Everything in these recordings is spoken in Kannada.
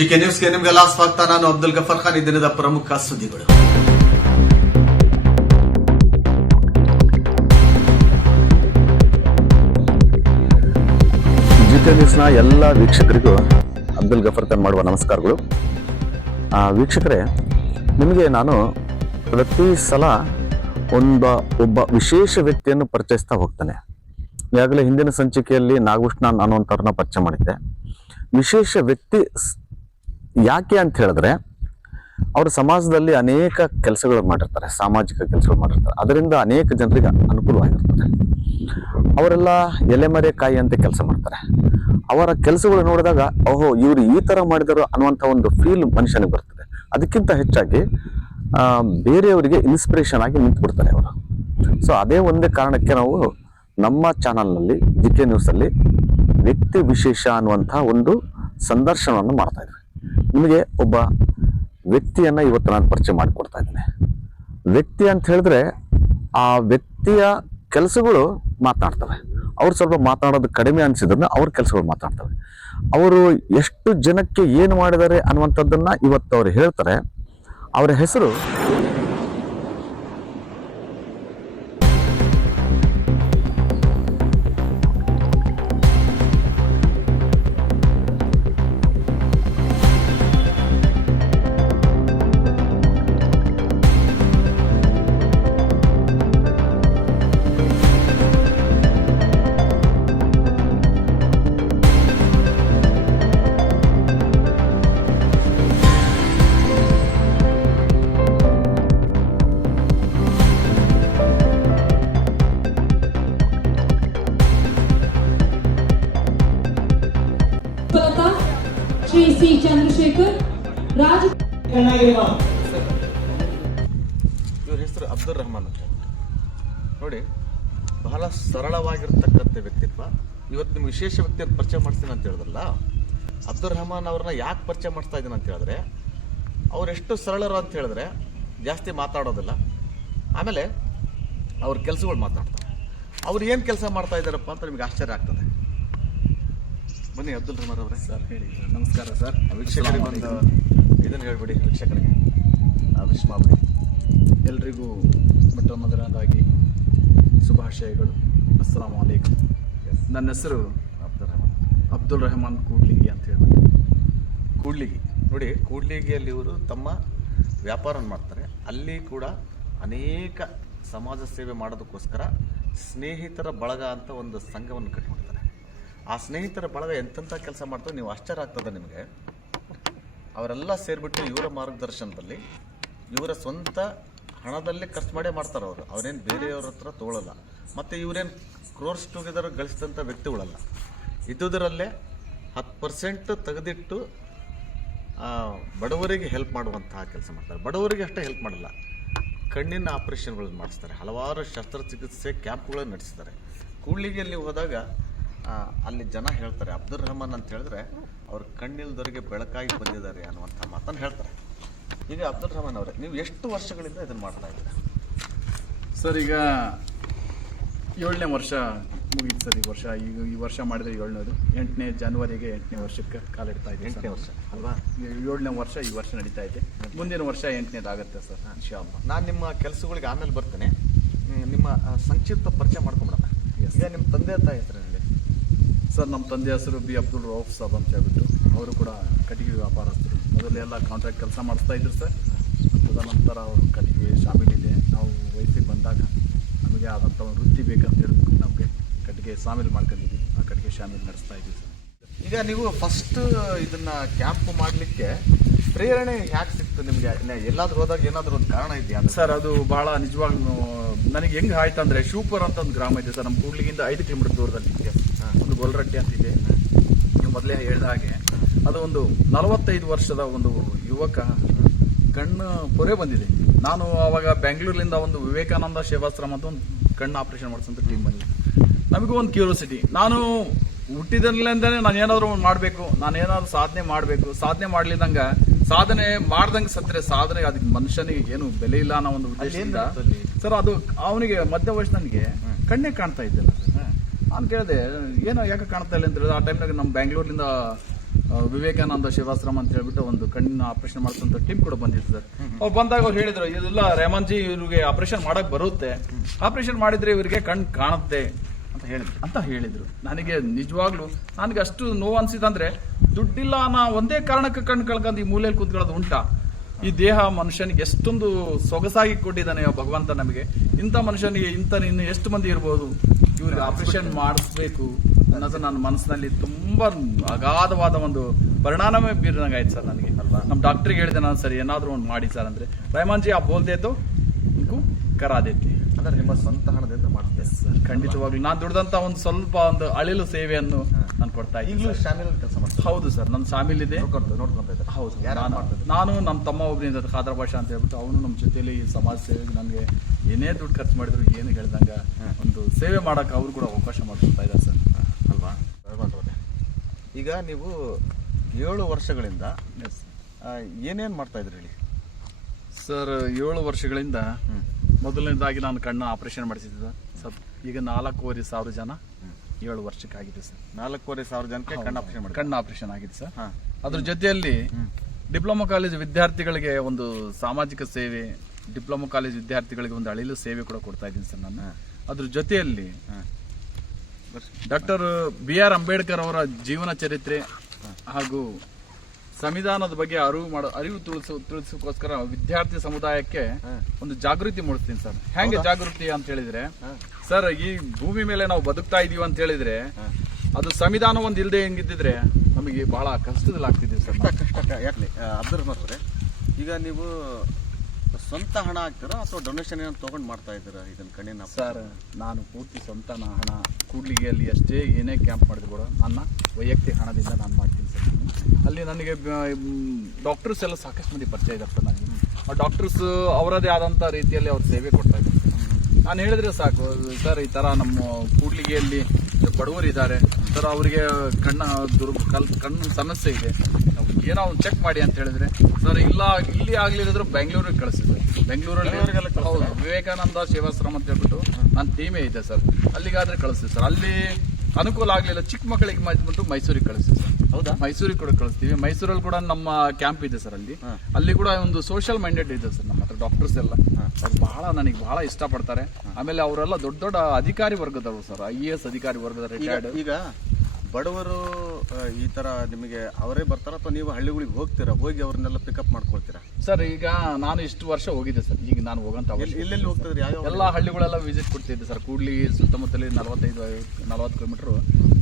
ಜಿಕೆ ನ್ಯೂಸ್ಗೆ ನಿಮಗೆಲ್ಲ ಸ್ವಾಗತ ನಾನು ಅಬ್ದುಲ್ ಗಫರ್ ಖಾನ್. ಈ ದಿನದ ಪ್ರಮುಖ ಸುದ್ದಿಗಳು. ಜಿಕೆ ನ್ಯೂಸ್ನ ಎಲ್ಲ ವೀಕ್ಷಕರಿಗೂ ಅಬ್ದುಲ್ ಗಫರ್ ಖಾನ್ ಮಾಡುವ ನಮಸ್ಕಾರಗಳು. ವೀಕ್ಷಕರೇ, ನಿಮಗೆ ನಾನು ಪ್ರತಿ ಸಲ ಒಂದ ಒಬ್ಬ ವಿಶೇಷ ವ್ಯಕ್ತಿಯನ್ನು ಪರಿಚಯಿಸ್ತಾ ಹೋಗ್ತಾನೆ. ಈಗಾಗಲೇ ಹಿಂದಿನ ಸಂಚಿಕೆಯಲ್ಲಿ ನಾಗಭೂಷಣ ಅನ್ನುವಂಥವ್ರನ್ನ ಪರಿಚಯ ಮಾಡಿದ್ದೆ. ವಿಶೇಷ ವ್ಯಕ್ತಿ ಯಾಕೆ ಅಂತ ಹೇಳಿದ್ರೆ, ಅವರು ಸಮಾಜದಲ್ಲಿ ಅನೇಕ ಕೆಲಸಗಳು ಮಾಡಿರ್ತಾರೆ, ಸಾಮಾಜಿಕ ಕೆಲಸಗಳು ಮಾಡಿರ್ತಾರೆ. ಅದರಿಂದ ಅನೇಕ ಜನರಿಗೆ ಅನುಕೂಲವಾಗಿರ್ತದೆ. ಅವರೆಲ್ಲ ಎಲೆಮರೆ ಕಾಯಿ ಅಂತ ಕೆಲಸ ಮಾಡ್ತಾರೆ. ಅವರ ಕೆಲಸಗಳು ನೋಡಿದಾಗ, ಓಹೋ, ಇವರು ಈ ಥರ ಮಾಡಿದರು ಅನ್ನುವಂಥ ಒಂದು ಫೀಲ್ ಮನುಷ್ಯನಿಗೆ ಬರ್ತದೆ. ಅದಕ್ಕಿಂತ ಹೆಚ್ಚಾಗಿ ಬೇರೆಯವರಿಗೆ ಇನ್ಸ್ಪಿರೇಷನ್ ಆಗಿ ನಿಂತುಬಿಡ್ತಾರೆ ಅವರು. ಸೊ ಅದೇ ಒಂದೇ ಕಾರಣಕ್ಕೆ ನಾವು ನಮ್ಮ ಚಾನಲ್ನಲ್ಲಿ ಜಿ ಕೆ ನ್ಯೂಸಲ್ಲಿ ವ್ಯಕ್ತಿ ವಿಶೇಷ ಅನ್ನುವಂಥ ಒಂದು ಸಂದರ್ಶನವನ್ನು ಮಾಡ್ತಾ ನಿಮಗೆ ಒಬ್ಬ ವ್ಯಕ್ತಿಯನ್ನು ಇವತ್ತು ನಾನು ಪರಿಚಯ ಮಾಡಿಕೊಡ್ತಾ ಇದ್ದೇನೆ. ವ್ಯಕ್ತಿ ಅಂತ ಹೇಳಿದ್ರೆ ಆ ವ್ಯಕ್ತಿಯ ಕೆಲಸಗಳು ಮಾತನಾಡ್ತವೆ ಅವ್ರು ಸ್ವಲ್ಪ ಮಾತನಾಡೋದು ಕಡಿಮೆ ಅನಿಸಿದ್ರು ಅವ್ರ ಕೆಲಸಗಳು ಮಾತಾಡ್ತವೆ. ಅವರು ಎಷ್ಟು ಜನಕ್ಕೆ ಏನು ಮಾಡಿದ್ದಾರೆ ಅನ್ನುವಂಥದ್ದನ್ನು ಇವತ್ತು ಅವ್ರು ಹೇಳ್ತಾರೆ. ಅವರ ಹೆಸರು ರಾಜ ಇವ್ರ ಹೆಸರು ಅಬ್ದುಲ್ ರಹಮಾನ್ ಅಂತ. ನೋಡಿ ಬಹಳ ಸರಳವಾಗಿರ್ತಕ್ಕಂಥ ವ್ಯಕ್ತಿತ್ವ. ಇವತ್ತು ನಿಮ್ಗೆ ವಿಶೇಷ ವ್ಯಕ್ತಿಯನ್ನು ಪರಿಚಯ ಮಾಡ್ತೀನಿ ಅಂತ ಹೇಳಿದ್ರಲ್ಲ ಅಬ್ದುಲ್ ರಹಮಾನ್ ಅವ್ರನ್ನ ಯಾಕೆ ಪರಿಚಯ ಮಾಡಿಸ್ತಾ ಇದ್ದೀನಿ ಅಂತ ಹೇಳಿದ್ರೆ ಅವ್ರು ಎಷ್ಟು ಸರಳರು ಅಂತ ಹೇಳಿದ್ರೆ ಜಾಸ್ತಿ ಮಾತಾಡೋದಿಲ್ಲ. ಆಮೇಲೆ ಅವ್ರ ಕೆಲಸಗಳು ಮಾತಾಡ್ತಾರೆ. ಅವ್ರು ಏನು ಕೆಲಸ ಮಾಡ್ತಾ ಇದ್ದಾರಪ್ಪ ಅಂತ ನಿಮ್ಗೆ ಆಶ್ಚರ್ಯ ಆಗ್ತದೆ. ಬನ್ನಿ ಅಬ್ದುಲ್ ರಹಮಾನ್ ಅವರೇ. ಸರ್ ಹೇಳಿ. ನಮಸ್ಕಾರ ಸರ್. ವೀಕ್ಷಕರಿಗೆ ಒಂದು ಇದನ್ನು ಹೇಳ್ಬಿಡಿ ವೀಕ್ಷಕರಿಗೆ. ವಿಶ್ ಮಾಡಿ ಎಲ್ರಿಗೂ ಮೊಟ್ಟ ಮೊದಲನೇದಾಗಿ ಶುಭಾಶಯಗಳು. ಅಸ್ಸಲಾಂ ವಲೈಕುಮ್ ನನ್ನ ಹೆಸರು ಅಬ್ದುಲ್ ರಹಮಾನ್. ಅಬ್ದುಲ್ ರೆಹಮಾನ್ ಕೂಡ್ಲಿಗಿ ಅಂತ ಹೇಳ್ಬಿಟ್ಟು ಕೂಡ್ಲಿಗಿ. ನೋಡಿ ಕೂಡ್ಲಿಗಿಯಲ್ಲಿ ಇವರು ತಮ್ಮ ವ್ಯಾಪಾರ ಮಾಡ್ತಾರೆ. ಅಲ್ಲಿ ಕೂಡ ಅನೇಕ ಸಮಾಜ ಸೇವೆ ಮಾಡೋದಕ್ಕೋಸ್ಕರ ಸ್ನೇಹಿತರ ಬಳಗ ಅಂತ ಒಂದು ಸಂಘವನ್ನು ಕಟ್ಕೊಂಡಿದ್ದಾರೆ ಆ ಸ್ನೇಹಿತರ ಬಳಗ ಎಂತೆಂಥ ಕೆಲಸ ಮಾಡ್ತಾರೆ ನೀವು ಆಶ್ಚರ್ಯ ಆಗ್ತದೆ ನಿಮಗೆ. ಅವರೆಲ್ಲ ಸೇರಿಬಿಟ್ಟು ಇವರ ಮಾರ್ಗದರ್ಶನದಲ್ಲಿ ಇವರ ಸ್ವಂತ ಹಣದಲ್ಲೇ ಖರ್ಚು ಮಾಡೇ ಮಾಡ್ತಾರೆ ಅವರು. ಅವರೇನು ಬೇರೆಯವ್ರ ಹತ್ರ ತಗೊಳ್ಳಲ್ಲ ಮತ್ತು ಇವರೇನು ಕ್ರೋರ್ಸ್ ಟುಗೆದರ್ ಗಳಿಸಿದಂಥ ವ್ಯಕ್ತಿಗಳಲ್ಲ. ಇದ್ದುದರಲ್ಲೇ ಹತ್ತು ಪರ್ಸೆಂಟ್ ತೆಗೆದಿಟ್ಟು ಬಡವರಿಗೆ ಹೆಲ್ಪ್ ಮಾಡುವಂತಹ ಕೆಲಸ ಮಾಡ್ತಾರೆ. ಬಡವರಿಗೆ ಅಷ್ಟೇ ಹೆಲ್ಪ್ ಮಾಡಲ್ಲ. ಕಣ್ಣಿನ ಆಪರೇಷನ್ಗಳನ್ನು ಮಾಡಿಸ್ತಾರೆ. ಹಲವಾರು ಶಸ್ತ್ರಚಿಕಿತ್ಸೆ ಕ್ಯಾಂಪ್ಗಳನ್ನು ನಡೆಸ್ತಾರೆ ಕೂಡ್ಲಿಗೆಯಲ್ಲಿ ಹೋದಾಗ ಅಲ್ಲಿ ಜನ ಹೇಳ್ತಾರೆ ಅಬ್ದುಲ್ ರಹಮಾನ್ ಅಂತ ಹೇಳಿದ್ರೆ ಅವ್ರ ಕಣ್ಣಿಲ್ದವರಿಗೆ ಬೆಳಕಾಗಿ ಬಂದಿದ್ದಾರೆ ಅನ್ನುವಂಥ ಮಾತನ್ನು ಹೇಳ್ತಾರೆ. ಈಗ ಅಬ್ದುಲ್ ರಹಮಾನ್ ಅವರೇ ನೀವು ಎಷ್ಟು ವರ್ಷಗಳಿಂದ ಇದನ್ನು ಮಾಡ್ತಾ ಇದ್ದೀರಾ? ಸರ್ ಈಗ ಏಳನೇ ವರ್ಷ ಮುಗೀತು ಸರ್ ಈ ವರ್ಷ. ಈಗ ಈ ವರ್ಷ ಮಾಡಿದ್ರೆ ಏಳನೇದು ಎಂಟನೇ ಜನವರಿಗೆ ಎಂಟನೇ ವರ್ಷಕ್ಕೆ ಕಾಲಿಡ್ತಾ ಇದೆ ಎಂಟನೇ ವರ್ಷ ಅಲ್ವಾ? ಏಳನೇ ವರ್ಷ ಈ ವರ್ಷ ನಡೀತಾ ಇದೆ. ಮುಂದಿನ ವರ್ಷ ಎಂಟನೇದಾಗುತ್ತೆ ಸರ್ ಅಲ್ಲಾಹ್. ನಾನು ನಿಮ್ಮ ಕೆಲಸಗಳಿಗೆ ಆಮೇಲೆ ಬರ್ತೇನೆ. ನಿಮ್ಮ ಸಂಕ್ಷಿಪ್ತ ಪರಿಚಯ ಮಾಡ್ಕೊಂಬಿಡೋಣ. ಈಗ ನಿಮ್ಮ ತಂದೆ ತಾಯಿ ಹೆಸರು ಸರ್ ನಮ್ಮ ತಂದೆ ಹೆಸರು ಬಿ. ಅಬ್ದುಲ್ ರೌಫ್ ಸಾಬ್ ಅಂತ ಹೇಳ್ಬಿಟ್ಟು ಅವರು ಕೂಡ ಕಟ್ಟಿಗೆ ವ್ಯಾಪಾರಸ್ಥರು. ಮೊದಲೆಲ್ಲ ಕಾಂಟ್ರಾಕ್ಟ್ ಕೆಲಸ ಮಾಡಿಸ್ತಾ ಇದ್ರು ಸರ್. ತದನಂತರ ಅವರು ಕಟ್ಟಿಗೆ ಶಾಮಿಲ್ ಇದೆ ನಾವು ವಯಸ್ಸಿಗೆ ಬಂದಾಗ ನಮಗೆ ಆದಂಥ ಒಂದು ವೃತ್ತಿ ಬೇಕಂತ ಹೇಳಿದ್ರು ನಮಗೆ ಕಟ್ಟಿಗೆ ಶಾಮಿಲ್ ಮಾಡ್ಕೊಂಡಿದ್ವಿ. ಆ ಕಟ್ಟಿಗೆ ಶಾಮಿಲ್ ನಡೆಸ್ತಾ ಇದ್ವಿ ಸರ್. ಈಗ ನೀವು ಫಸ್ಟ್ ಇದನ್ನ ಕ್ಯಾಂಪ್ ಮಾಡಲಿಕ್ಕೆ ಪ್ರೇರಣೆ ಯಾಕೆ ಸಿಕ್ತು ನಿಮಗೆ? ಎಲ್ಲಾದ್ರೂ ಹೋದಾಗ ಏನಾದ್ರೂ ಒಂದು ಕಾರಣ ಇದೆಯಾ ಸರ್ ಅದು ಬಹಳ ನಿಜವಾಗ್ಲೂ ನನಗೆ ಹೆಂಗೆ ಆಯ್ತು ಅಂದರೆ ಶಿವಪುರ ಅಂತ ಒಂದು ಗ್ರಾಮ ಇದೆ ಸರ್. ನಮ್ಮ ಕೂಡ್ಲಿಗಿಂದ ಐದು ಕಿಲೋಮೀಟರ್ ದೂರದಲ್ಲಿ ಗೊಲ್ರಟ್ಟಿ ಅಂತ ಇದೆ ನೀವು ಮೊದಲೇ ಹೇಳಿದ ಹಾಗೆ. ಅದು ಒಂದು ನಲವತ್ತೈದು ವರ್ಷದ ಒಂದು ಯುವಕ ಕಣ್ಣು ಪೊರೆ ಬಂದಿದೆ. ನಾನು ಅವಾಗ ಬೆಂಗಳೂರಿನಿಂದ ಒಂದು ವಿವೇಕಾನಂದ ಸೇವಾಶ್ರಮ ಅಂತ ಒಂದು ಕಣ್ಣು ಆಪರೇಷನ್ ಮಾಡಿಸೋಂಥ ಟೀಮ್ ಬಂದಿದೆ. ನಮಗೂ ಒಂದು ಕ್ಯೂರಿಯಾಸಿಟಿ ನಾನು ಹುಟ್ಟಿದಲ್ಲಿಂದನೇ ನಾನು ಏನಾದರೂ ಒಂದು ಮಾಡಬೇಕು ನಾನು ಏನಾದರೂ ಸಾಧನೆ ಮಾಡಬೇಕು. ಸಾಧನೆ ಮಾಡ್ಲಿದಂಗ ಸಾಧನೆ ಮಾಡ್ದಂಗೆ ಸತ್ತರೆ ಸಾಧನೆ ಅದಕ್ಕೆ ಮನುಷ್ಯನಿಗೆ ಏನು ಬೆಲೆ ಇಲ್ಲ ಅನ್ನೋ ಒಂದು ಉದ್ದೇಶದಿಂದ ಸರ್ ಅದು ಅವನಿಗೆ ಮಧ್ಯ ವಯಸ್ಸಿನವನಿಗೆ ಕಣ್ಣೇ ಕಾಣ್ತಾ ಇದ್ದಿಲ್ಲ. ಸರ್ ನಾನು ಕೇಳಿದೆ ಏನೋ ಯಾಕೆ ಕಾಣ್ತಾ ಇಲ್ಲ ಅಂತ ಹೇಳಿದ್ರೆ ಆ ಟೈಮ್ನಾಗ ನಮ್ಮ ಬ್ಯಾಂಗ್ಳೂರಿಂದ ವಿವೇಕಾನಂದ ಶಿವಾಶ್ರಮ ಅಂತ ಹೇಳ್ಬಿಟ್ಟು ಒಂದು ಕಣ್ಣಿನ ಆಪರೇಷನ್ ಮಾಡಿಸುವಂತ ಟೀಮ್ ಕೂಡ ಬಂದಿತ್ತು ಸರ್. ಅವ್ರು ಬಂದಾಗ ಅವ್ರು ಹೇಳಿದ್ರು ಇದೆಲ್ಲ ರೇಮನ್ ಜಿ ಇವ್ರಿಗೆ ಆಪರೇಷನ್ ಮಾಡಕ್ ಬರುತ್ತೆ. ಆಪರೇಷನ್ ಮಾಡಿದ್ರೆ ಇವರಿಗೆ ಕಣ್ ಕಾಣುತ್ತೆ ಅಂತ ಹೇಳಿದ್ರು. ಅಂತ ಹೇಳಿದ್ರು. ನನಗೆ ನಿಜವಾಗ್ಲೂ ನನಗೆ ಅಷ್ಟು ನೋವು ಅನ್ಸಿದಂದ್ರೆ ದುಡ್ಡಿಲ್ಲ ಅನ್ನೋ ಒಂದೇ ಕಾರಣಕ್ಕೆ ಕಣ್ ಕಳ್ಕೊಂಡು ಈ ಮೂಲೆಯಲ್ಲಿ ಕೂತ್ಕೊಳ್ಳೋದು ಉಂಟಾ. ಈ ದೇಹ ಮನುಷ್ಯನಿಗೆ ಎಷ್ಟೊಂದು ಸೊಗಸಾಗಿ ಕೊಟ್ಟಿದ್ದಾನೆ ಭಗವಂತ ನಮಗೆ. ಇಂಥ ಮನುಷ್ಯನಿಗೆ ಇಂಥ ಇನ್ನು ಎಷ್ಟು ಮಂದಿ ಇರ್ಬೋದು? ಇವ್ರಿಗೆ ಆಪರೇಷನ್ ಮಾಡಿಸ್ಬೇಕು ಅನ್ನೋದು ನನ್ನ ಮನಸ್ಸಿನಲ್ಲಿ ತುಂಬಾ ಅಗಾಧವಾದ ಒಂದು ಪರಿಣಾಮವೇ ಬೀರಿದಂಗೆ ಆಯ್ತು ಸರ್ ನನಗೆ. ಅಲ್ವಾ? ನಮ್ಮ ಡಾಕ್ಟ್ರಿಗೆ ಹೇಳಿದೆ ನಾನು ಸರ್ ಏನಾದರೂ ಒಂದು ಮಾಡಿ ಸರ್ ಅಂದರೆ. ರಹಮಾನ್ ಜಿ ಆ ಬೋಲ್ದೇದ್ದು ನಿಮಗೂ ಕರಾದೈತಿ ಅಂದ್ರೆ ನಿಮ್ಮ ಸ್ವಂತ ಹಣದಿಂದ ಮಾಡ್ತೇನೆ ಸರ್ ಖಂಡಿತವಾಗ್ಲೂ. ನಾನು ದುಡ್ದಂಥ ಒಂದು ಸ್ವಲ್ಪ ಒಂದು ಅಳಿಲು ಸೇವೆಯನ್ನು ನಾನು ಕೊಡ್ತಾ ಇದ್ದೀನಿ. ಶಾಮಿಲ್ ಕೆಲಸ ಮಾಡ್ತೀನಿ ಹೌದು ಸರ್ ನನ್ನ ಫ್ಯಾಮಿಲಿ ಇದೆ. ನೋಡ್ಕೊಂತ ಹೌದು ನಾನು- ನಮ್ಮ ತಮ್ಮ ಒಬ್ಬನಿಂದ ಖಾದರ್ ಭಾಷೆ ಅಂತ ಹೇಳ್ಬಿಟ್ಟು ಅವನು ನಮ್ಮ ಜೊತೆಯಲ್ಲಿ ಈ ಸಮಾಜ ಸೇವೆಗೆ ನನಗೆ ಏನೇ ದುಡ್ಡು ಖರ್ಚು ಮಾಡಿದ್ರು ಏನು ಹೇಳ್ದಂಗ ಒಂದು ಸೇವೆ ಮಾಡಕ್ಕೆ ಅವ್ರು ಕೂಡ ಅವಕಾಶ ಮಾಡ್ಕೊಳ್ತಾ ಇದ್ದಾರೆ ಸರ್. ಅಲ್ವಾ. ಈಗ ನೀವು ಏಳು ವರ್ಷಗಳಿಂದ ಏನೇನ್ ಮಾಡ್ತಾ ಇದ್ರಿ ಹೇಳಿ? ಸರ್ ಏಳು ವರ್ಷಗಳಿಂದ ಮೊದಲನೇದಾಗಿ ನಾನು ಕಣ್ಣು ಆಪರೇಷನ್ ಮಾಡಿಸಿದ್ದೆ ಸರ್. ಈಗ ನಾಲ್ಕೂವರೆ ಸಾವಿರ ಜನ ಏಳು ವರ್ಷಕ್ಕಾಗಿದೆ ಸರ್. ನಾಲ್ಕೂವರೆ ಸಾವಿರ ಜನಕ್ಕೆ ಕಣ್ಣು ಆಪರೇಷನ್ ಮಾಡಿ ಕಣ್ಣು ಆಪರೇಷನ್ ಆಗಿದೆ ಸರ್. ಅದ್ರ ಜೊತೆಯಲ್ಲಿ ಡಿಪ್ಲೊಮಾ ಕಾಲೇಜ್ ವಿದ್ಯಾರ್ಥಿಗಳಿಗೆ ಒಂದು ಸಾಮಾಜಿಕ ಸೇವೆ ಡಿಪ್ಲೊಮಾ ಕಾಲೇಜ್ ವಿದ್ಯಾರ್ಥಿಗಳಿಗೆ ಒಂದು ಅಳಿಲು ಸೇವೆ ಕೂಡ ಕೊಡ್ತಾ ಇದ್ದೀನಿ ಸರ್ ನಾನು. ಅದ್ರ ಜೊತೆಯಲ್ಲಿ ಡಾಕ್ಟರ್ ಬಿ ಆರ್ ಅಂಬೇಡ್ಕರ್ ಅವರ ಜೀವನ ಚರಿತ್ರೆ ಹಾಗೂ ಸಂವಿಧಾನದ ಬಗ್ಗೆ ಅರಿವು ಮಾಡೋ ಅರಿವು ತಿಳಿಸೋ ತಿಳಿಸೋಕ್ಕೋಸ್ಕರ ವಿದ್ಯಾರ್ಥಿ ಸಮುದಾಯಕ್ಕೆ ಒಂದು ಜಾಗೃತಿ ಮೂಡಿಸ್ತೀನಿ ಸರ್. ಹೆಂಗೆ ಜಾಗೃತಿ ಅಂತ ಹೇಳಿದ್ರೆ ಸರ್ ಈ ಭೂಮಿ ಮೇಲೆ ನಾವು ಬದುಕ್ತಾ ಇದೀವಿ ಅಂತ ಹೇಳಿದ್ರೆ ಅದು ಸಂವಿಧಾನ ಒಂದು ಇಲ್ಲದೆ ಹೆಂಗಿದ್ದಿದ್ರೆ ನಮಗೆ ಬಹಳ ಕಷ್ಟದಲ್ಲಿ ಆಗ್ತಿದ್ದೀವಿ ಸರ್. ಕಷ್ಟ ಕಷ್ಟ ಯಾಕೆ ಅಬ್ಸರ್ವ್ ಮಾಡ್ತಾರೆ ಈಗ ನೀವು ಸ್ವಂತ ಹಣ ಹಾಕ್ತೀರಾ ಅಥವಾ ಡೊನೇಷನ್ ಏನೋ ತಗೊಂಡ್ ಮಾಡ್ತಾ ಇದ್ದೀರಾ ಇದನ್ನ ಕಣ್ಣಿನ ಸರ್, ನಾನು ಪೂರ್ತಿ ಸ್ವಂತ ಹಣ ಕೂಡ್ಲಿಗೆಯಲ್ಲಿ ಅಷ್ಟೇ ಏನೇ ಕ್ಯಾಂಪ್ ಮಾಡಿದ್ರು ಕೂಡ ನನ್ನ ವೈಯಕ್ತಿಕ ಹಣದಿಂದ ನಾನು ಮಾಡ್ತೀನಿ ಸರ್. ಅಲ್ಲಿ ನನಗೆ ಡಾಕ್ಟರ್ಸ್ ಎಲ್ಲ ಸಾಕಷ್ಟು ಮಂದಿ ಪರಿಚಯ ಇದೆ ಸರ್ ನನಗೆ. ಆ ಡಾಕ್ಟರ್ಸ್ ಅವರದೇ ಆದಂಥ ರೀತಿಯಲ್ಲಿ ಅವ್ರು ಸೇವೆ ಕೊಡ್ತಾ ಇದ್ದಾರೆ. ನಾನು ಹೇಳಿದ್ರೆ ಸಾಕು, ಸರ್, ಈ ಥರ ನಮ್ಮ ಕೂಡ್ಲಿಗೆಯಲ್ಲಿ ಬಡವರು ಇದ್ದಾರೆ. ಸರ್ ಅವರಿಗೆ ಕಣ್ಣ ದುರ್ ಕಲ್ ಕಣ್ಣು ಸಮಸ್ಯೆ ಇದೆ. ಏನೋ ಒಂದು ಚೆಕ್ ಮಾಡಿ ಅಂತ ಹೇಳಿದ್ರೆ ಸರ್ ಇಲ್ಲ ಇಲ್ಲಿ ಆಗ್ಲಿಲ್ಲದ್ರು ಬೆಂಗಳೂರಿಗೆ ಕಳಿಸಿದ್ರು ಸರ್ ಬೆಂಗಳೂರಲ್ಲಿ ಹೌದು. ವಿವೇಕಾನಂದ ಸೇವಾಶ್ರಮ ಅಂತ ಹೇಳ್ಬಿಟ್ಟು ನನ್ನ ಟೀಮೇ ಇದೆ ಸರ್. ಅಲ್ಲಿಗಾದ್ರೆ ಕಳಿಸ್ತೀವಿ ಸರ್. ಅಲ್ಲಿ ಅನುಕೂಲ ಆಗ್ಲಿಲ್ಲ. ಚಿಕ್ಕ ಮಕ್ಕಳಿಗೆ ಮಾಡಿದ್ಬಿಟ್ಟು ಮೈಸೂರಿಗೆ ಕಳಿಸ್ತೀವಿ ಸರ್. ಹೌದಾ? ಮೈಸೂರಿಗೆ ಕೂಡ ಕಳಿಸ್ತೀವಿ. ಮೈಸೂರಲ್ಲಿ ಕೂಡ ನಮ್ಮ ಕ್ಯಾಂಪ್ ಇದೆ ಸರ್ ಅಲ್ಲಿ. ಅಲ್ಲಿ ಕೂಡ ಒಂದು ಸೋಷಿಯಲ್ ಮೈಂಡೆಡ್ ಇದೆ ಸರ್ ನಮ್ಮ ಡಾಕ್ಟರ್ಸ್ ಎಲ್ಲ. ಅವ್ರು ಬಹಳ ನನಗೆ ಬಹಳ ಇಷ್ಟಪಡ್ತಾರೆ. ಆಮೇಲೆ ಅವರೆಲ್ಲ ದೊಡ್ಡ ದೊಡ್ಡ ಅಧಿಕಾರಿ ವರ್ಗದವರು ಸರ್ ಐ ಎ ಎಸ್ ಅಧಿಕಾರಿ ವರ್ಗದ ಈಗ ರಿಟೈರ್ಡ್ ಈಗ ಬಡವರು ಈ ತರ ನಿಮಗೆ ಅವರೇ ಬರ್ತಾರ ಅಥವಾ ನೀವು ಹಳ್ಳಿಗಳಿಗೆ ಹೋಗ್ತೀರಾ? ಹೋಗಿ ಅವ್ರನ್ನೆಲ್ಲ ಪಿಕಪ್ ಮಾಡ್ಕೊಳ್ತೀರಾ? ಸರ್ ಈಗ ನಾನು ಇಷ್ಟು ವರ್ಷ ಹೋಗಿದ್ದೆ ಸರ್. ಈಗ ನಾನು ಹೋಗಂತ ಎಲ್ಲೆಲ್ಲಿ ಹೋಗ್ತಿದ್ರಿ? ಯಾವ ಎಲ್ಲ ಹಳ್ಳಿಗಳೆಲ್ಲ ವಿಸಿಟ್ ಕೊಡ್ತಿದ್ದೆ ಸರ್. ಕೂಡ್ಲಿ ಸುತ್ತಮುತ್ತಲಿ ನಲವತ್ತೈದು ನಲವತ್ತು ಕಿಲೋಮೀಟರ್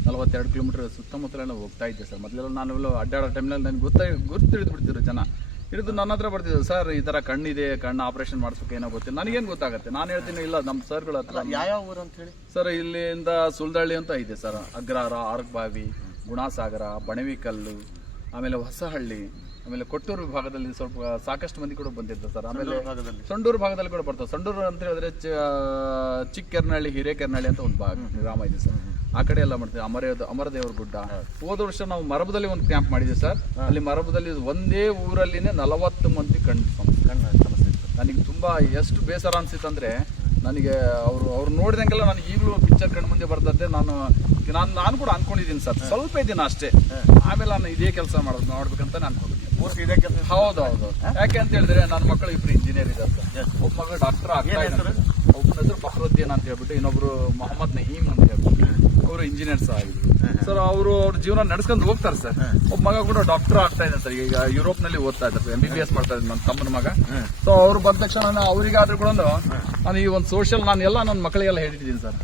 ನಲವತ್ತೆರಡು ಕಿಲೋಮೀಟರ್ ಸುತ್ತಮುತ್ತಲೆಲ್ಲ ಹೋಗ್ತಾ ಇದ್ದೆ ಸರ್. ಮೊದಲೆಲ್ಲ ನಾನು ಅಡ್ಡಾಡೋ ಟೈಮ್ನಲ್ಲಿ ನನಗೆ ಗೊತ್ತಾಯ್ ಗುರ್ತು ಹಿಡಿದು ಬಿಡ್ತಿದ್ರು ಜನ. ಹಿಡಿದು ನನ್ನ ಹತ್ರ ಬರ್ತಿದ್ರು ಸರ್ ಈ ತರ ಕಣ್ಣಿದೆ ಕಣ್ಣು ಆಪರೇಷನ್ ಮಾಡಿಸ್ಬೇಕು ಏನೋ ಗೊತ್ತಿಲ್ಲ. ನನಗೇನು ಗೊತ್ತಾಗುತ್ತೆ? ನಾನು ಹೇಳ್ತೀನಿ ಇಲ್ಲ ನಮ್ಮ ಸರ್ಗಳ ಹತ್ರ ಯಾವ ಊರು ಅಂತ ಹೇಳಿ ಸರ್ ಇಲ್ಲಿಂದ ಸುಲ್ದಳ್ಳಿ ಅಂತ ಇದೆ ಸರ್. ಅಗ್ರಹಾರ ಬಾವಿ ಗುಣಾಸಾಗರ ಬಣವಿಕಲ್ಲು ಆಮೇಲೆ ಹೊಸಹಳ್ಳಿ ಆಮೇಲೆ ಕೊಟ್ಟೂರು ಭಾಗದಲ್ಲಿ ಸ್ವಲ್ಪ ಸಾಕಷ್ಟು ಮಂದಿ ಕೂಡ ಬಂದಿರ್ತಾರೆ ಸರ್. ಆಮೇಲೆ ಸಂಡೂರು ಭಾಗದಲ್ಲಿ. ಕೂಡ ಬರ್ತಾರೆ ಸಂಡೂರು ಅಂತ ಹೇಳಿದ್ರೆ ಚ- ಚಿಕ್ಕರ್ನಹಳ್ಳಿ ಹಿರೇಕೆರ್ನಹಳ್ಳಿ ಅಂತ ಒಂದು ಭಾಗ ಗ್ರಾಮ ಇದೆ ಸರ್. ಆ ಕಡೆ ಎಲ್ಲ ಮಾಡ್ತೀವಿ. ಅಮರ ಅಮರದೇವ್ರ ಗುಡ್ಡ. ಹೋದ ವರ್ಷ ನಾವು ಮರಬದಲ್ಲಿ ಒಂದು ಕ್ಯಾಂಪ್ ಮಾಡಿದ್ವಿ ಸರ್. ಅಲ್ಲಿ ಮರಬದಲ್ಲಿ ಒಂದೇ ಊರಲ್ಲಿನೇ ನಲವತ್ತು ಮಂದಿ ಕಣ್ಣು ಕಣ್ಣು ಸಮಸ್ಯೆ ನನಗೆ ತುಂಬಾ ಎಷ್ಟು ಬೇಸರ ಅನ್ಸಿತ್ತಂದ್ರೆ ನನಗೆ ಅವರು ಅವ್ರು ನೋಡಿದಂಗೆಲ್ಲ ನನಗೆ ಈಗಲೂ ಪಿಕ್ಚರ್ ಕಣ್ಣು ಮುಂದೆ ಬರ್ತದೆ ನಾನು ನಾನು ನಾನು ಕೂಡ ಅನ್ಕೊಂಡಿದ್ದೀನಿ ಸರ್. ಸ್ವಲ್ಪ ದಿನ ಅಷ್ಟೇ. ಆಮೇಲೆ ನಾನು ಇದೇ ಕೆಲಸ ಮಾಡೋದು ಮಾಡ್ಬೇಕಂತ ನಾನು ಅನ್ಕೊಂಡಿದ್ದೀನಿ. ಇದೇ ಹೌದು ಹೌದು. ಯಾಕೆ ಅಂತ ಹೇಳಿದ್ರೆ ನನ್ನ ಮಕ್ಕಳು ಇಬ್ರು ಇಂಜಿನಿಯರ್ ಇದ್ದಾರೆ ಸರ್. ಒಬ್ಬ ಮಗಳು ಡಾಕ್ಟರ್ ಆಗ್ತಾ ಇದ್ದಾರೆ ಒಬ್ಬನ ಹೆಸರು ಫಕ್ರುದ್ದೀನ್ ಅಂತ ಹೇಳ್ಬಿಟ್ಟು ಇನ್ನೊಬ್ರು ಮೊಹಮ್ಮದ್ ನಹೀಮ್ ಅಂತ ಹೇಳ್ಬಿಟ್ಟು. ಅವರು ಇಂಜಿನಿಯರ್ಸ್ ಆಗಿದ್ರು. ಸರ್ ಅವರು ಅವ್ರ ಜೀವನ ನಡೆಸ್ಕೊಂಡು ಹೋಗ್ತಾರೆ ಸರ್. ಒಬ್ಬ ಮಗ ಕೂಡ ಡಾಕ್ಟರ್ ಆಗ್ತಾ ಇದ್ದಾನೆ ಸರ್. ಈಗ ಯುರೋಪ್ನಲ್ಲಿ ಓದ್ತಾ ಇದ್ದಾರೆ ಎಂ ಬಿ ಬಿ ಎಸ್ ಮಾಡ್ತಾ ಇದ್ದಾರೆ ನನ್ನ ತಮ್ಮನ ಮಗ. ಸೊ ಅವ್ರು ಬಂದ ತಕ್ಷಣ ನಾನು ಅವರಿಗಾದ್ರೂ ಕೂಡ ನಾನು ಈ ಒಂದು ಸೋಷಿಯಲ್ ನಾನು ಎಲ್ಲ ನನ್ನ ಮಕ್ಕಳಿಗೆಲ್ಲ ಹೇಳಿದ್ದೀನಿ ಸರ್.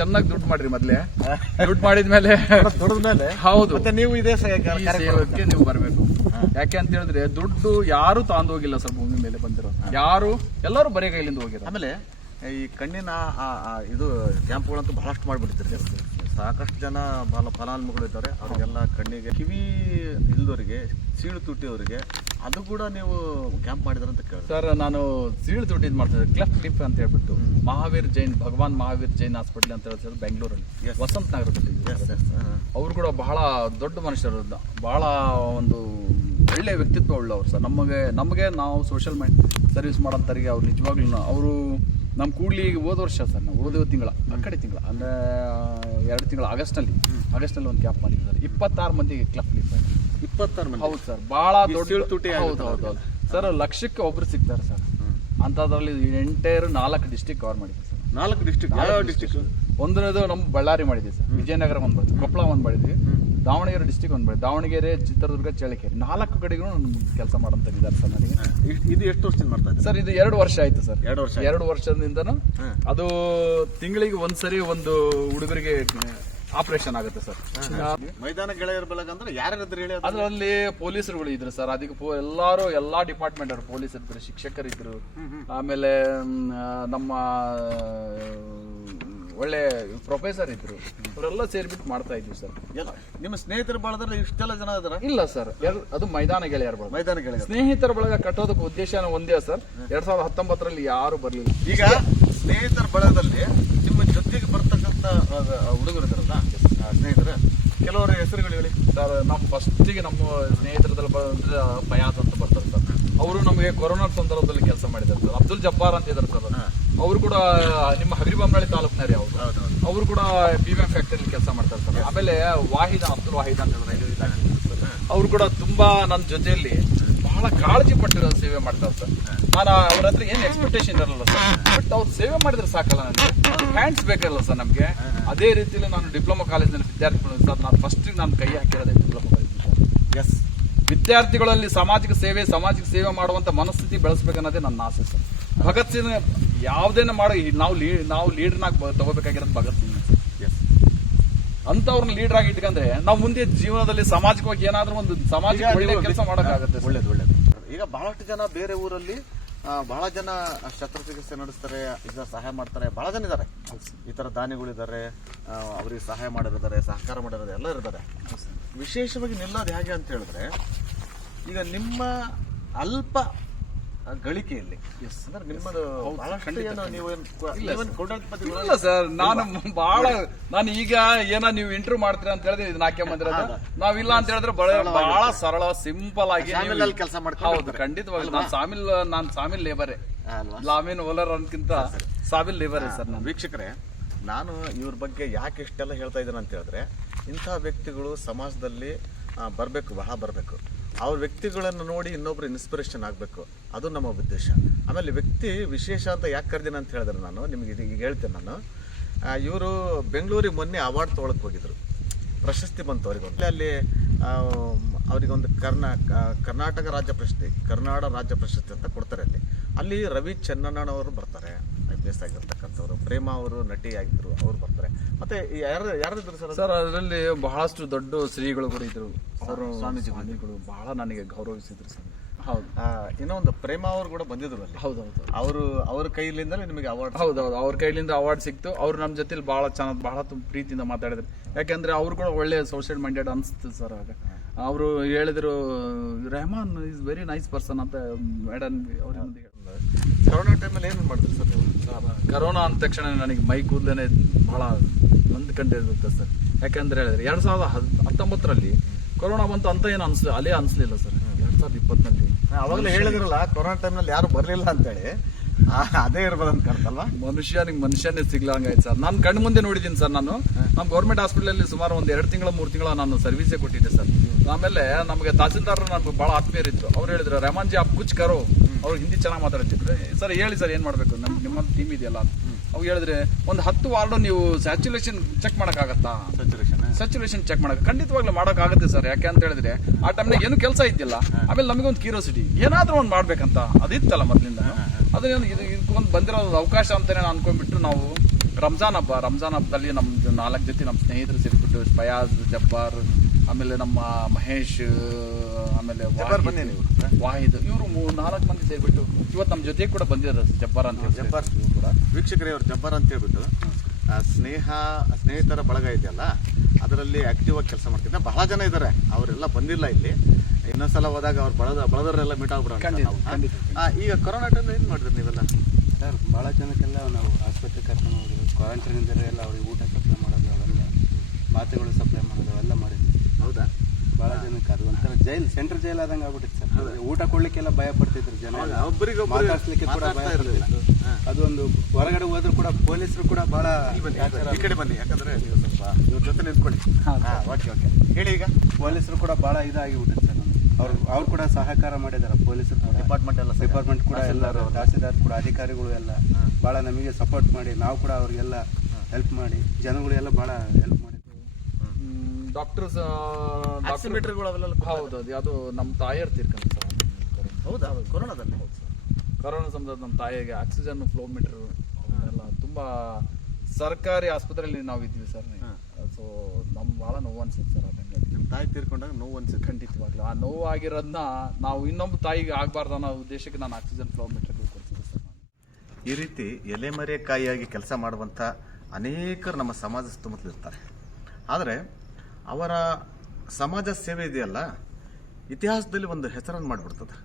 ಚೆನ್ನಾಗಿ ದುಡ್ಡು ಮಾಡ್ರಿ ಮೊದ್ಲೇ. ದುಡ್ಡು ಮಾಡಿದ್ಮೇಲೆ ಮೇಲೆ? ಹೌದು. ಮತ್ತೆ ನೀವು ಇದೇ ಸೇವಕ್ಕೆ ನೀವು ಬರಬೇಕು. ಯಾಕೆ ಅಂತ ಹೇಳಿದ್ರೆ ದುಡ್ಡು ಯಾರು ತಾಂದೋಗಿಲ್ಲ ಸರ್ ಭೂಮಿ ಮೇಲೆ ಬಂದಿರೋ ಯಾರು? ಎಲ್ಲರೂ ಬರೀ ಕೈಲಿಂದ ಹೋಗಿರೋ ಆಮೇಲೆ ಈ ಕಣ್ಣಿನ ಇದು ಕ್ಯಾಂಪ್ಗಳಂತೂ ಬಹಳಷ್ಟು ಮಾಡಿಬಿಡ್ತೀರಿ ಸಾಕಷ್ಟು ಜನ ಬಹಳ ಫಲಾನುಭವಿಗಳು ಇದ್ದಾರೆ. ಅವರಿಗೆಲ್ಲ ಕಣ್ಣಿಗೆ ಕಿವಿ ಇಲ್ದವರಿಗೆ ಸೀಳು ತುಟ್ಟಿಯವರಿಗೆ ಅದು ಕೂಡ ನೀವು ಕ್ಯಾಂಪ್ ಮಾಡಿದ್ರಂತ ಕೇಳಿ ಸರ್ ನಾನು ಸೀಳು ತುಟ್ಟಿದ್ ಮಾಡ್ತಿದ್ದೆ ಕ್ಲಫ್ ಕ್ಲಿಫ್ ಅಂತ ಹೇಳ್ಬಿಟ್ಟು. ಮಹಾವೀರ್ ಜೈನ್ ಭಗವಾನ್ ಮಹಾವೀರ್ ಜೈನ್ ಹಾಸ್ಪಿಟಲ್ ಅಂತ ಹೇಳ್ತಾರೆ ಬೆಂಗಳೂರಲ್ಲಿ. ವಸಂತ ನಗರದಲ್ಲಿ ಅವರು ಕೂಡ ಬಹಳ ದೊಡ್ಡ ಮನುಷ್ಯರು ಬಹಳ ಒಂದು ಒಳ್ಳೆ ವ್ಯಕ್ತಿತ್ವ ಉಳ್ಳವರು ಸರ್. ನಮಗೆ ನಮಗೆ ನಾವು ಸೋಷಿಯಲ್ ಸರ್ವಿಸ್ ಮಾಡೋಂಥವ್ರಿಗೆ ಅವ್ರು ನಿಜವಾಗ್ಲೂ ಅವರು ನಮ್ಮ ಕೂಡ್ಲಿ ಹೋದ ವರ್ಷ ಸರ್ ನಾವು ಹೋದ ತಿಂಗಳ ಆ ಕಡೆ ತಿಂಗಳ ಅಂದರೆ ಎರಡು ತಿಂಗಳ ಆಗಸ್ಟ್ನಲ್ಲಿ ಆಗಸ್ಟ್ನಲ್ಲಿ ಒಂದು ಕ್ಯಾಪ್ ಮಾಡಿದ್ದಾರೆ. ಇಪ್ಪತ್ತಾರು ಮಂದಿಗೆ ಕ್ಲಬ್ ಕ್ಲಿಪ್ ಇಪ್ಪತ್ತಾರು ಮಂದಿ. ಹೌದು ಸರ್ ಭಾಳ ದೊಡ್ಡ ತುಟಿ ಹೌದು ಹೌದು ಹೌದು. ಸರ್ ಲಕ್ಷಕ್ಕೆ ಒಬ್ರು ಸಿಗ್ತಾರೆ ಸರ್. ಅಂಥದ್ರಲ್ಲಿ ಎಂಟೈರ್ ನಾಲ್ಕು ಡಿಸ್ಟಿಕ್ ಕವರ್ ಮಾಡಿದ್ವಿ ಸರ್. ನಾಲ್ಕು ಡಿಸ್ಟಿಕ್ ಯಾವ ಡಿಸ್ಟಿಕ್ ಒಂದನೇದು ನಮ್ಮ ಬಳ್ಳಾರಿ ಮಾಡಿದ್ವಿ ಸರ್. ವಿಜಯನಗರ ಒಂದು ಮಾಡಿದ್ವಿ ಕೊಪ್ಪಳ ಒಂದು ಮಾಡಿದ್ವಿ. ದಾವಣಗೆರೆ ಡಿಸ್ಟಿಕ್ ಒಂದು ಮಾಡಿದ್ವಿ ದಾವಣಗೆರೆ ಚಿತ್ರದುರ್ಗ ಚಳ್ಳಕೆರೆ. ನಾಲ್ಕು ಕಡೆಗೂ ಕೆಲಸ ಮಾಡೋಂಥದ್ದಿದ್ದಾರೆ ಸರ್ ನನಗೆ. ಇದು ಎಷ್ಟು ವರ್ಷದಿಂದ ಮಾಡ್ತಾ ಇದ್ದಾರೆ? ಸರ್ ಇದು ಎರಡು ವರ್ಷ ಆಯ್ತು ಸರ್. ಎರಡು ವರ್ಷ ಎರಡು ವರ್ಷದಿಂದನೂ ಅದು ತಿಂಗಳಿಗೆ ಒಂದ್ಸರಿ ಒಂದು ಹುಡುಗರಿಗೆ ಆಪರೇಷನ್ ಆಗುತ್ತೆ ಸರ್. ಮೈದಾನ ಗೆಳೆಯರ ಬಳಗ ಅಂದ್ರೆ ಯಾರ್ಯಾರಿದ್ರು ಹೇಳಿ ಅದರಲ್ಲಿ ಪೊಲೀಸರುಗಳು ಇದ್ರು ಸರ್. ಅದಕ್ಕೆ ಎಲ್ಲಾರು ಎಲ್ಲಾ ಡಿಪಾರ್ಟ್ಮೆಂಟ್ ಅವರು ಪೊಲೀಸ್ ಇದ್ರು ಶಿಕ್ಷಕರಿದ್ರು. ಆಮೇಲೆ ನಮ್ಮ ಒಳ್ಳೆ ಪ್ರೊಫೆಸರ್ ಇದ್ರು. ಅವರೆಲ್ಲ ಸೇರ್ಬಿಟ್ಟು ಮಾಡ್ತಾ ಇದ್ವಿ ಸರ್. ನಿಮ್ಮ ಸ್ನೇಹಿತರ ಬಳದ್ರೆ ಇಷ್ಟೆಲ್ಲ ಜನ ಇದಾರ ಇಲ್ಲ ಸರ್. ಅದು ಮೈದಾನ ಗೆಳೆಯರ ಬಳಗ. ಮೈದಾನ ಗೆಳೆಯರ್ ಸ್ನೇಹಿತರ ಬಳಗ ಕಟ್ಟೋದಕ್ಕೆ ಉದ್ದೇಶ ಒಂದೇ ಸರ್. ಎರಡ್ ಸಾವಿರದ ಹತ್ತೊಂಬತ್ತರಲ್ಲಿ ಯಾರು ಬರಲಿಲ್ಲ. ಈಗ ಸ್ನೇಹಿತರ ಬಳಗದಲ್ಲಿ ನಿಮ್ಮ ಜೊತೆಗೆ ಬರ್ತಕ್ಕಂಥ ಹುಡುಗರು ಇದ್ರಲ್ಲ ಸ್ನೇಹಿತರ ಕೆಲವರ ಹೆಸರುಗಳು ಹೇಳಿ. ಸರ್ ನಮ್ಮ ಫಸ್ಟಿಗೆ ನಮ್ಮ ಸ್ನೇಹಿತರದಲ್ಲಿ ಬಂದ್ರೆ ಫಯಾಜ್ ಅಂತ ಬರ್ತಾರೆ ಸರ್. ಅವರು ನಮಗೆ ಕೊರೋನಾ ಸಂದರ್ಭದಲ್ಲಿ ಕೆಲಸ ಮಾಡಿದ್ದಾರೆ ಸರ್. ಅಬ್ದುಲ್ ಜಬ್ಬಾರ್ ಅಂತ ಇದ್ದಾರೆ ಸರ್. ಅವರು ಕೂಡ ನಿಮ್ಮ ಹಗರಿಬೊಮ್ಮನಹಳ್ಳಿ ರೀ ಅವರು. ಅವರು ಕೂಡ ಬಿ ಎಂ ಫ್ಯಾಕ್ಟರಿ ಕೆಲಸ ಮಾಡ್ತಾ ಸರ್ ಆಮೇಲೆ ವಾಹಿದ ಅಬ್ದುಲ್ ವಾಹಿದ್ ಅಂತ ರೈಲ್ವೆ ಇಲಾಖೆ ಅವರು ಕೂಡ ತುಂಬಾ ನನ್ನ ಜೊತೆಯಲ್ಲಿ ಬಹಳ ಕಾಳಜಿ ಪಟ್ಟಿರೋ ಸೇವೆ ಮಾಡ್ತಾರೆ ಸರ್ ನಾನು ಅವ್ರ ಹತ್ರ ಏನು ಎಕ್ಸ್ಪೆಕ್ಟೇಷನ್ ಇರಲ್ಲ ಸರ್. ಬಟ್ ಅವ್ರು ಸೇವೆ ಮಾಡಿದ್ರೆ ಸಾಕಲ್ಲ ನನಗೆ. ಹ್ಯಾಂಡ್ಸ್ ಬೇಕಲ್ಲ ಸರ್ ನಮಗೆ. ಅದೇ ರೀತಿಯಲ್ಲಿ ನಾನು ಡಿಪ್ಲೊಮಾ ಕಾಲೇಜಿನಲ್ಲಿ ವಿದ್ಯಾರ್ಥಿಗಳು ಸರ್. ನಾನು ಫಸ್ಟ್ ನಾನು ಕೈ ಹಾಕಿರೋದೇ ಡಿಪ್ಲೊಮಾ ಕಾಲೇಜ್. ಎಸ್ ವಿದ್ಯಾರ್ಥಿಗಳಲ್ಲಿ ಸಾಮಾಜಿಕ ಸೇವೆ ಸಾಮಾಜಿಕ ಸೇವೆ ಮಾಡುವಂತ ಮನಸ್ಥಿತಿ ಬೆಳೆಸ್ಬೇಕನ್ನೋದೇ ನನ್ನ ಆಸೆ ಸರ್. ಭಗತ್ ಸಿಂಗ್ ಯಾವುದೇನ ಮಾಡೋ ನಾವು ಲೀ ನಾವು ಲೀಡರ್ನಾಗ ತಗೋಬೇಕಾಗಿರೋದು ಭಗತ್ ಸಿಂಗ್. ಎಸ್ ಅಂತವ್ರನ್ನ ಲೀಡರ್ ಆಗಿ ಇಟ್ಕೊಂಡ್ರೆ ನಾವು ಮುಂದೆ ಜೀವನದಲ್ಲಿ ಸಾಮಾಜಿಕವಾಗಿ ಏನಾದರೂ ಒಂದು ಸಮಾಜಕ್ಕೆ ಒಳ್ಳೆ ಕೆಲಸ ಮಾಡೋಕ್ಕಾಗುತ್ತೆ. ಒಳ್ಳೇದು ಒಳ್ಳೇದು. ಈಗ ಬಹಳಷ್ಟು ಜನ ಬೇರೆ ಊರಲ್ಲಿ ಬಹಳ ಜನ ಶಸ್ತ್ರಚಿಕಿತ್ಸೆ ನಡೆಸ್ತಾರೆ ಇದರ ಸಹಾಯ ಮಾಡ್ತಾರೆ ಬಹಳ ಜನ ಇದ್ದಾರೆ. ಈ ತರ ದಾನಿಗಳಿದ್ದಾರೆ ಅವ್ರಿಗೆ ಅವರಿಗೆ ಸಹಾಯ ಮಾಡಿರ್ತಾರೆ ಸಹಕಾರ ಮಾಡಿರೋದು ಎಲ್ಲ ಇರ್ತಾರೆ ವಿಶೇಷವಾಗಿ ನಿಲ್ಲೋದು ಹೇಗೆ ಅಂತ ಹೇಳಿದ್ರೆ ಈಗ ನಿಮ್ಮ ಅಲ್ಪ ಗಳಿಕೆಯಲ್ಲಿ. ಅಂದ್ರೆ ನಿಮ್ಮದು ಬಹಳಷ್ಟು ಏನು ನೀವು ಏನು ನೀವೇನು ಕೋಟ್ಯಾಧಿಪತಿಗಳು ಇಲ್ಲ ಸರ್ ನಾನು ಬಹಳ ನಾನು ಈಗ ಏನ ನೀವು ಇಂಟರ್ವ್ಯೂ ಮಾಡ್ತೀರಾ ಅಂತ ಹೇಳಿದ್ರೆ ಇದನ್ನ ಹಾಕಿ ಬಂದಿರೋದು ನಾವಿಲ್ಲ ಅಂತ ಹೇಳಿದ್ರೆ ಬಹಳ ಬಹಳ ಸರಳ ಸಿಂಪಲ್ ಆಗಿ ನೀವು- ಸಾಮಿಲಲ್ಲಿ ಕೆಲ್ಸ ಮಾಡ್ಕೊಂಡು ಹೌದು ಖಂಡಿತವಾಗಿ. ನಾನು ಸಾಮಿಲ್ ನಾನು ಸಾಮಿಲ್ ಲೇಬರೇ ಅಲ್ವಾ? ಲಾಮಿನ್ ಓಲರ್ ಅನ್ನಕ್ಕಿಂತ ಸಾಮಿಲ್ ಲೇಬರೇ ಸರ್ ನಾನು. ವೀಕ್ಷಕರೇ ನಾನು ಇವ್ರ ಬಗ್ಗೆ ಯಾಕೆ ಇಷ್ಟೆಲ್ಲ ಹೇಳ್ತಾ ಇದ್ದೇನೆ ಅಂತ ಹೇಳಿದ್ರೆ ಇಂಥ ವ್ಯಕ್ತಿಗಳು ಸಮಾಜದಲ್ಲಿ ಬರಬೇಕು ಬಹಳ ಬರಬೇಕು. ಅವ್ರ ವ್ಯಕ್ತಿಗಳನ್ನು ನೋಡಿ ಇನ್ನೊಬ್ರು ಇನ್ಸ್ಪಿರೇಷನ್ ಆಗಬೇಕು. ಅದು ನಮ್ಮ ಉದ್ದೇಶ. ಆಮೇಲೆ ವ್ಯಕ್ತಿ ವಿಶೇಷ ಅಂತ ಯಾಕೆ ಕರೆದಿನ ಅಂತ ಹೇಳಿದ್ರೆ ನಾನು, ನಿಮಗೆ ಇದು ಈಗ ಹೇಳ್ತೇನೆ ನಾನು. ಇವರು ಬೆಂಗಳೂರಿಗೆ ಮೊನ್ನೆ ಅವಾರ್ಡ್ ತೊಗೊಳಕ್ಕೆ ಹೋಗಿದ್ರು. ಪ್ರಶಸ್ತಿ ಬಂತು ಅವರಿಗೊಂದು ಅಲ್ಲಿ ಅವರಿಗೊಂದು ಕರ್ನಾ ಕರ್ನಾಟಕ ರಾಜ್ಯ ಪ್ರಶಸ್ತಿ, ಕರ್ನಾಡ ರಾಜ್ಯ ಪ್ರಶಸ್ತಿ ಅಂತ ಕೊಡ್ತಾರೆ ಅಲ್ಲಿ. ಅಲ್ಲಿ ರವಿ ಚನ್ನಣ್ಣನವರು ಬರ್ತಾರೆ. ಐ ಪಿ ಎಸ್ ಆಗಿರ್ತಕ್ಕಂಥವ್ರು. ಪ್ರೇಮ ಅವರು ನಟಿ ಆಗಿದ್ರು, ಅವ್ರು ಬರ್ತಾರೆ. ಮತ್ತೆ ಯಾರು ಯಾರಿದ್ರು ಸರ್ ಸರ್, ಅದರಲ್ಲಿ ಬಹಳಷ್ಟು ದೊಡ್ಡ ಶ್ರೀಗಳು ಕೂಡ ಇದ್ರು. ಅವರು ಸ್ವಾಮೀಜಿಗಳು ಬಹಳ ನನಗೆ ಗೌರವಿಸಿದ್ರು ಸರ್. ಹೌದು. ಇನ್ನೂ ಒಂದು ಪ್ರೇಮ ಅವರು ಕೂಡ ಬಂದಿದ್ರು ಅಲ್ಲಿ. ಹೌದೌದು ಅವರು ಅವ್ರ ಕೈಲಿಂದಲೇ ನಿಮಗೆ ಅವಾರ್ಡ್ ಹೌದೌದು ಅವ್ರ ಕೈಲಿಂದ ಅವಾರ್ಡ್ ಸಿಕ್ತು. ಅವ್ರು ನಮ್ಮ ಜೊತೆಲಿ ಬಹಳ ಚೆನ್ನಾಗಿ ಬಹಳ ತುಂಬ ಪ್ರೀತಿಯಿಂದ ಮಾತಾಡಿದ್ರು. ಯಾಕೆಂದ್ರೆ ಅವ್ರು ಕೂಡ ಒಳ್ಳೆ ಸೋಷಿಯಲ್ ಮೈಂಡೆಡ್ ಅನಿಸ್ತು ಸರ್ ಆಗ. ಅವರು ಹೇಳಿದ್ರು Rehman is very nice person ಅಂತ ಮೇಡಮ್ ಕರೋನಾ ಟೈಮಲ್ಲಿ ಏನು ಮಾಡ್ತಿದ್ರು ಸರ್ ನೀವು? ಕರೋನಾ ಅಂದ ತಕ್ಷಣ ನನಗೆ ಮೈ ಕೂದಲೇನೆ ಬಹಳ ನೊಂದ್ಕೊಂಡಿರುತ್ತೆ ಸರ್. ಯಾಕಂದ್ರೆ ಹೇಳಿದ್ರೆ ಎರಡು ಸಾವಿರದ ಹತ್ತೊಂಬತ್ತರಲ್ಲಿ ಕೊರೋನಾ ಬಂತು ಅಂತ ಏನು ಅನ್ಸ್ ಅಲ್ಲೇ ಅನ್ಸ್ಲಿಲ್ಲ ಸರ್. ಎರಡ್ ಸಾವಿರದ ಇಪ್ಪತ್ತನಲ್ಲಿ ಅವಾಗಲೇ ಹೇಳಿದ್ರಲ್ಲ ಕೊರೋನಾ ಟೈಮ್ನಲ್ಲಿ ಯಾರು ಬರಲಿಲ್ಲ ಅಂತೇಳಿ. ಅದೇ ಇರ್ಬೋದು ಅಂತ ಮನುಷ್ಯ ನಿಮ್ಗೆ ಮನುಷ್ಯನೇ ಸಿಗ್ಲಂಗಾಯ್ತು ಸರ್. ನಾನು ಕಣ್ಣು ಮುಂದೆ ನೋಡಿದ್ದೀನಿ ಸರ್ ನಾನು. ನಮ್ಮ ಗೌರ್ಮೆಂಟ್ ಹಾಸ್ಪಿಟಲಲ್ಲಿ ಸುಮಾರು ಒಂದು ಎರಡು ತಿಂಗಳ ಮೂರು ತಿಂಗಳ ನಾನು ಸರ್ವಿಸೇ ಕೊಟ್ಟಿದ್ದೆ ಸರ್. ಆಮೇಲೆ ನಮಗೆ ತಹಸೀಲ್ದಾರ್ ನಮ್ಗೆ ಬಹಳ ಆತ್ಮೀಯರಿತ್ತು ಅವ್ರು ಹೇಳಿದ್ರು ರೆಹಮಾನ್ ಜಿ ಆಪ್ ಕುಚ್ ಕರೋ. ಅವ್ರು ಹಿಂದಿ ಚೆನ್ನಾಗಿ ಮಾತಾಡ್ತಿದ್ರು. ಸರ್ ಹೇಳಿ ಸರ್ ಏನು ಮಾಡಬೇಕು? ನಮ್ಮ ನಿಮ್ಮ ಟೀಮ್ ಇದೆಯಲ್ಲ ಅವ್ರು ಹೇಳಿದ್ರೆ ಒಂದು ಹತ್ತು ವಾರ್ಡು ನೀವು ಸ್ಯಾಚುಲೇಷನ್ ಚೆಕ್ ಮಾಡೋಕ್ಕಾಗತ್ತಾ? ಸ್ಯಾಚುರೇಷನ್ ಸ್ಯಾಚುರೇಷನ್ ಚೆಕ್ ಮಾಡಕ್ ಖಂಡಿತವಾಗ್ಲೂ ಮಾಡಕ್ಕಾಗುತ್ತೆ ಸರ್. ಯಾಕೆ ಅಂತ ಹೇಳಿದ್ರೆ ಆ ಟೈಮ್ನಾಗ ಏನು ಕೆಲಸ ಇದ್ದಿಲ್ಲ. ಆಮೇಲೆ ನಮಗೊಂದು ಕ್ಯೂರಿಯಾಸಿಟಿ ಏನಾದ್ರೂ ಒಂದು ಮಾಡ್ಬೇಕಂತ. ಅದಿತ್ತಲ್ಲ ಮೊದಲಿಂದ ಅದನ್ನ ಇದು ಇದಕ್ಕೊಂದು ಬಂದಿರೋ ಅವಕಾಶ ಅಂತಾನೆ ನಾನು ಅನ್ಕೊಂಡ್ಬಿಟ್ಟು ನಾವು ರಂಜಾನ್ ಹಬ್ಬ. ರಂಜಾನ್ ಹಬ್ಬದಲ್ಲಿ ನಮ್ದು ನಾಲ್ಕು ಜೊತೆ ನಮ್ಮ ಸ್ನೇಹಿತರು ಸೇರಿಬಿಟ್ಟು ಫಯಾಜ್ ಜಬ್ಬಾರ್ ಆಮೇಲೆ ನಮ್ಮ ಮಹೇಶ್ ಆಮೇಲೆ ವಾಹಿದ್, ಇವರು ಮೂರು ನಾಲ್ಕು ಮಂದಿ ಸೇರಿಬಿಟ್ಟು ಇವತ್ತು ನಮ್ಮ ಜೊತೆ ಕೂಡ ಬಂದಿದ್ದಾರೆ ಜಬ್ಬಾರ್ ಅಂತ. ಜಬ್ಬಾರ್. ಕೂಡ ವೀಕ್ಷಕರೇ ಅವ್ರು ಜಬ್ಬಾರ್ ಅಂತ ಹೇಳ್ಬಿಟ್ಟು ಸ್ನೇಹ ಸ್ನೇಹಿತರ ಬಳಗ ಇದೆಯಲ್ಲ? ಅದರಲ್ಲಿ ಆಕ್ಟಿವ್ ಆಗಿ ಕೆಲಸ ಮಾಡ್ತಿದ್ದೆ. ಬಹಳ ಜನ ಇದ್ದಾರೆ ಅವರೆಲ್ಲ ಬಂದಿಲ್ಲ ಇಲ್ಲಿ. ಇನ್ನೊಂದ್ಸಲ ಹೋದಾಗ ಅವ್ರು ಬಳದ ಬಳದವರೆಲ್ಲ ಮೀಟ್ ಆಗ್ಬಿಡೋಣ. ಈಗ ಕೊರೋನಾ ಟೈಮ್ ಏನ್ ಮಾಡಿದ್ರಿ ನೀವೆಲ್ಲ? ಸರ್ ಭಾಳ ಜನಕ್ಕೆಲ್ಲ ನಾವು ಆಸ್ಪತ್ರೆ ಕರ್ಕೊಂಡು ಹೋಗೋದು ಕ್ವಾರಂಟೈನ್ ಎಲ್ಲ ಅವ್ರಿಗೆ ಊಟ ಸಪ್ಲೈ ಮಾಡೋದು ಅವೆಲ್ಲ ಮಾತ್ರೆಗಳು ಸಪ್ಲೈ ಮಾಡೋದು ಅವೆಲ್ಲ ಮಾಡಿದ್ವಿ. ಹೌದಾ? ಭಾಳ ಜನಕ್ಕೆ ಅದು ಒಂಥರ ಜೈಲ್ ಸೆಂಟ್ರಲ್ ಜೈಲ್ ಆದಂಗೆ ಆಗ್ಬಿಟ್ಟಿತ್ತು ಸರ್. ಊಟ ಕೊಡ್ಲಿಕ್ಕೆಲ್ಲ ಭಯ ಪಡ್ತಿದ್ರು ಜನ. ಒಬ್ಬರಿಗೆ ಮಾತಾಡ್ಸ್ಲಿಕ್ಕೆ ಕೂಡ ಭಯ ಪಡ್ತಿದ್ರು. ಅದೊಂದು ಹೊರಗಡೆ ಹೋದ್ರು ಕೂಡ ಪೊಲೀಸರು ಕೂಡ ಬಹಳ ಈ ಕಡೆ ಬನ್ನಿ ಯಾಕಂದ್ರೆ ನೀವು ಸ್ವಲ್ಪ ಇವ್ರ ಜೊತೆ ನಿಂತ್ಕೊಳ್ಳಿ. Okay okay. ಹೇಳಿ ಈಗ. ಪೊಲೀಸರು ಕೂಡ ಬಹಳ ಇದಾಗಿ ಬಿಟ್ಟಿದೆ ಸರ್ ಅವ್ರು ಅವ್ರು ಕೂಡ ಸಹಕಾರ ಮಾಡಿದಾರೆ ಪೊಲೀಸರು ಕೂಡ. ಡಿಪಾರ್ಟ್ಮೆಂಟ್ ಎಲ್ಲ ಡಿಪಾರ್ಟ್ಮೆಂಟ್ ಕೂಡ ಎಲ್ಲರೂ ತಹಸೀಲ್ದಾರ್ ಕೂಡ ಅಧಿಕಾರಿಗಳು ಎಲ್ಲ ಬಹಳ ನಮಗೆ ಸಪೋರ್ಟ್ ಮಾಡಿ ನಾವು ಕೂಡ ಅವ್ರಿಗೆಲ್ಲ ಹೆಲ್ಪ್ ಮಾಡಿ ಜನಗಳಿಗೆಲ್ಲ ಬಹಳ ಹೆಲ್ಪ್ ಮಾಡಿದ್ರು ಡಾಕ್ಟರ್ಸ್ ಹೌದು ಅದು ನಮ್ಮ ತಾಯಿ ತೀರ್ಕೊಂಡು ಸರ್. ಹೌದಾ? ಕೊರೋನಾದಲ್ಲಿ? ಕರೋನಾ ಸಮಯದಲ್ಲಿ ನಮ್ಮ ತಾಯಿಗೆ ಆಕ್ಸಿಜನ್ ಫ್ಲೋ ಮೀಟರ್ ಎಲ್ಲ ತುಂಬ ಸರ್ಕಾರಿ ಆಸ್ಪತ್ರೆಯಲ್ಲಿ ನಾವು ಇದ್ವಿ ಸರ್. ಸೊ ನಮ್ಮ ಭಾಳ ನೋವು ಅನ್ಸುತ್ತೆ ಸರ್ ಆ ಟೈಮಲ್ಲಿ ನಮ್ಮ ತಾಯಿ ತೀರ್ಕೊಂಡಾಗ ನೋವು ಅನ್ಸುತ್ತೆ ಖಂಡಿತವಾಗ್ಲೂ. ಆ ನೋವು ಆಗಿರೋದನ್ನ ನಾವು ಇನ್ನೊಬ್ಬ ತಾಯಿಗೆ ಆಗಬಾರ್ದು ಅನ್ನೋ ಉದ್ದೇಶಕ್ಕೆ ನಾನು ಆಕ್ಸಿಜನ್ ಫ್ಲೋ ಮೀಟರ್ ಕೊಡ್ತಿದ್ದೆ ಸರ್ ಈ ರೀತಿ ಎಲೆಮರೆಕಾಯಿಯಾಗಿ ಕೆಲಸ ಮಾಡುವಂಥ ಅನೇಕರು ನಮ್ಮ ಸಮಾಜ ಸುತ್ತಮುತ್ತಲು ಇರ್ತಾರೆ. ಆದರೆ ಅವರ ಸಮಾಜ ಸೇವೆ ಇದೆಯಲ್ಲ? ಇತಿಹಾಸದಲ್ಲಿ ಒಂದು ಹೆಸರನ್ನು ಮಾಡಿಬಿಡ್ತದೆ.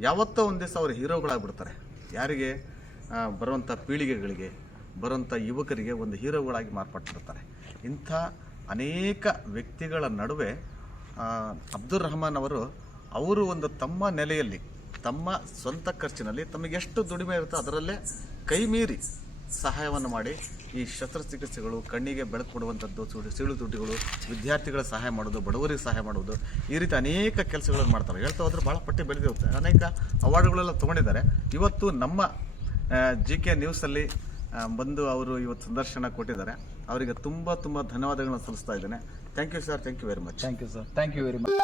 ಯಾವತ್ತೋ ಒಂದು ದಿವಸ ಅವರು ಹೀರೋಗಳಾಗ್ಬಿಡ್ತಾರೆ. ಯಾರಿಗೆ? ಬರುವಂಥ ಪೀಳಿಗೆಗಳಿಗೆ ಬರುವಂಥ ಯುವಕರಿಗೆ ಒಂದು ಹೀರೋಗಳಾಗಿ ಮಾರ್ಪಟ್ಟಿರ್ತಾರೆ ಇಂಥ ಅನೇಕ ವ್ಯಕ್ತಿಗಳ ನಡುವೆ ಅಬ್ದುಲ್ ರಹಮಾನ್ ಅವರು ಅವರು ಒಂದು ತಮ್ಮ ನೆಲೆಯಲ್ಲಿ, ತಮ್ಮ ಸ್ವಂತ ಖರ್ಚಿನಲ್ಲಿ ತಮಗೆ ಎಷ್ಟು ದುಡಿಮೆ ಇರುತ್ತೋ ಅದರಲ್ಲೇ ಕೈ ಮೀರಿ ಸಹಾಯವನ್ನು ಮಾಡಿ ಈ ಶಸ್ತ್ರಚಿಕಿತ್ಸೆಗಳು ಕಣ್ಣಿಗೆ ಬೆಳಕು ಕೊಡುವಂಥದ್ದು ಸೀಳು ತುಟಿಗಳು, ವಿದ್ಯಾರ್ಥಿಗಳ ಸಹಾಯ ಮಾಡೋದು, ಬಡವರಿಗೆ ಸಹಾಯ ಮಾಡೋದು, ಈ ರೀತಿ ಅನೇಕ ಕೆಲಸಗಳನ್ನು ಮಾಡ್ತಾರೆ. ಹೇಳ್ತಾ ಹೋದ್ರೆ ಭಾಳ ಪಟ್ಟಿ ಬೆಳೆದಿರುತ್ತೆ. ಅನೇಕ ಅವಾರ್ಡ್ಗಳೆಲ್ಲ ತೊಗೊಂಡಿದ್ದಾರೆ. ಇವತ್ತು ನಮ್ಮ ಜಿ ಕೆ ನ್ಯೂಸಲ್ಲಿ ಬಂದು ಅವರು ಇವತ್ತು ಸಂದರ್ಶನ ಕೊಟ್ಟಿದ್ದಾರೆ. ಅವರಿಗೆ ತುಂಬ ತುಂಬ ಧನ್ಯವಾದಗಳನ್ನು ಸಲ್ಲಿಸ್ತಾ ಇದ್ದೇನೆ. Thank you sir thank you very much thank you sir thank you very much